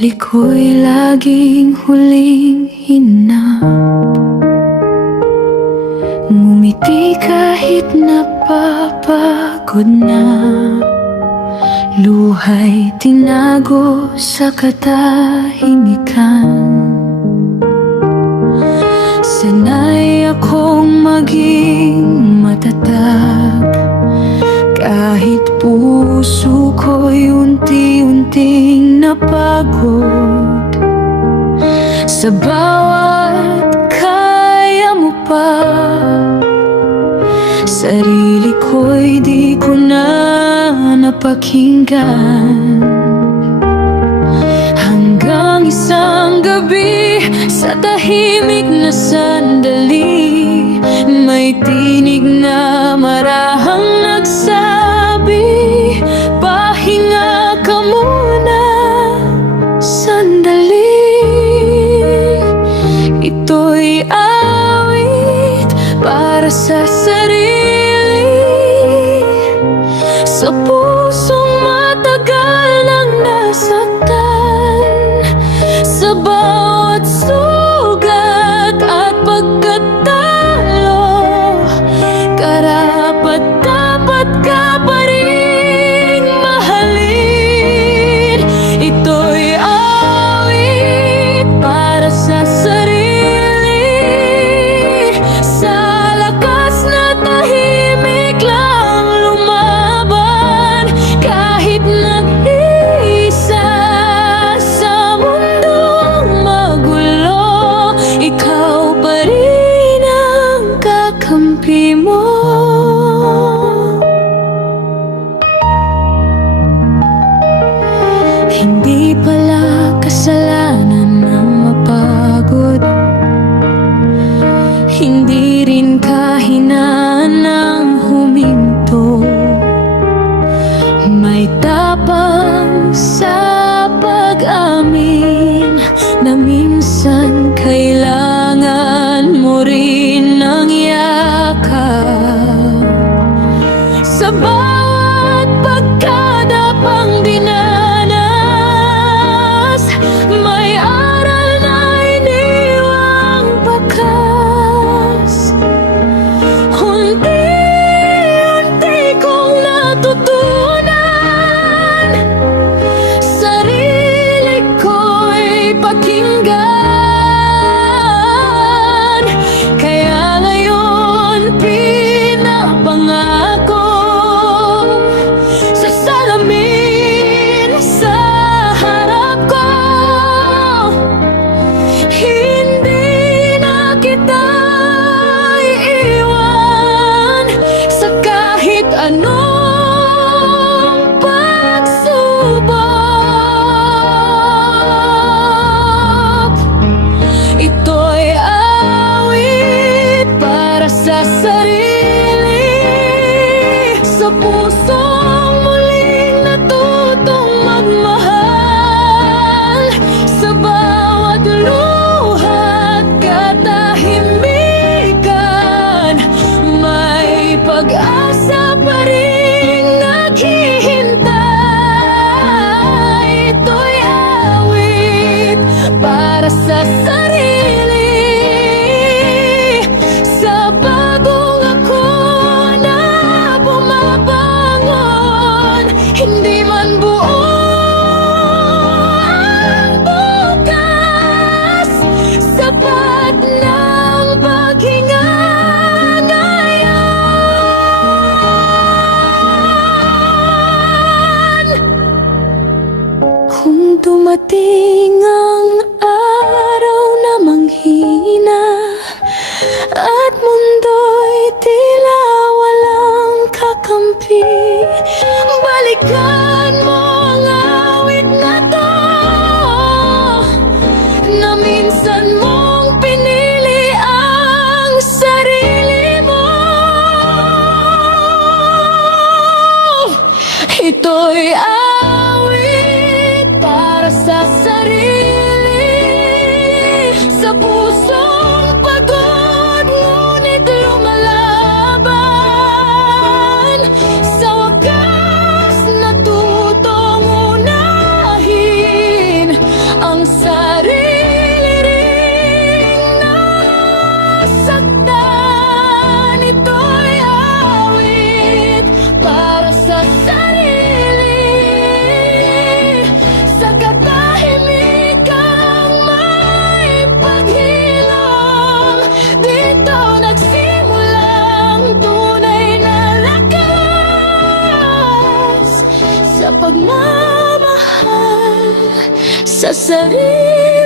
sarili ko'y laging huling hinap. Ngumiti kahit napapagod na, luha'y tinago sa katahimikan. Sanay akong maging matatag, kahit puso ko'y unti-unting napagod. Sa bawat kaya mo pa, sarili ko'y di ko na napakinggan. Hanggang isang gabi, sa tahimik na sandali, may tinig na marahang nagsabi, pahinga ka muna sandali. Ito'y awit para sa sarili, sa pusong matagal nang nasaktan, sa bawat sugat at pagkatalo. Karapat-dapat ka pa rin mahalin. Ito'y awit para sa sarili, sa lakas na tahimik lang lumaban. Kahit nag-iisa sa mundong magulo, ikaw pa rin ang kakampi mo. Hindi pala kasalanan ng mapagod, hindi rin kahinaan ng huminto. May tapang sa pag-amin na minsan kailangan mo rin ng yakap. Sa bawat pagkadapang dinanas, may aral na iniwang bakas. Unti-unti kong natutunan, sarili ko'y pakinggan. Kaya ngayon pinapangako, sa salamin sa harap ko, hindi na kita iiwan sa kahit anong pagsubok. Ito'y awit para sa sarili, sa pusong muling natutong magmahal, sa bawat luha't katahimikan. May pag-asa pa rin naghihintay. Ito'y awit para sa sarili, sa bagong ako na bumabangon. Hindi man buo ang bukas, sapat ng paghinga ngayon. Kung dumating ang araw na manghina at mundo'y tila walang kakampi, balikan mo ang awit na to, na minsan mong pinili ang sarili mo. Ito'y awit para sa sarili, sa pusong pagod ngunit lumalaban. Sa wakas natutong unahin sa pagmamahal sa sarili.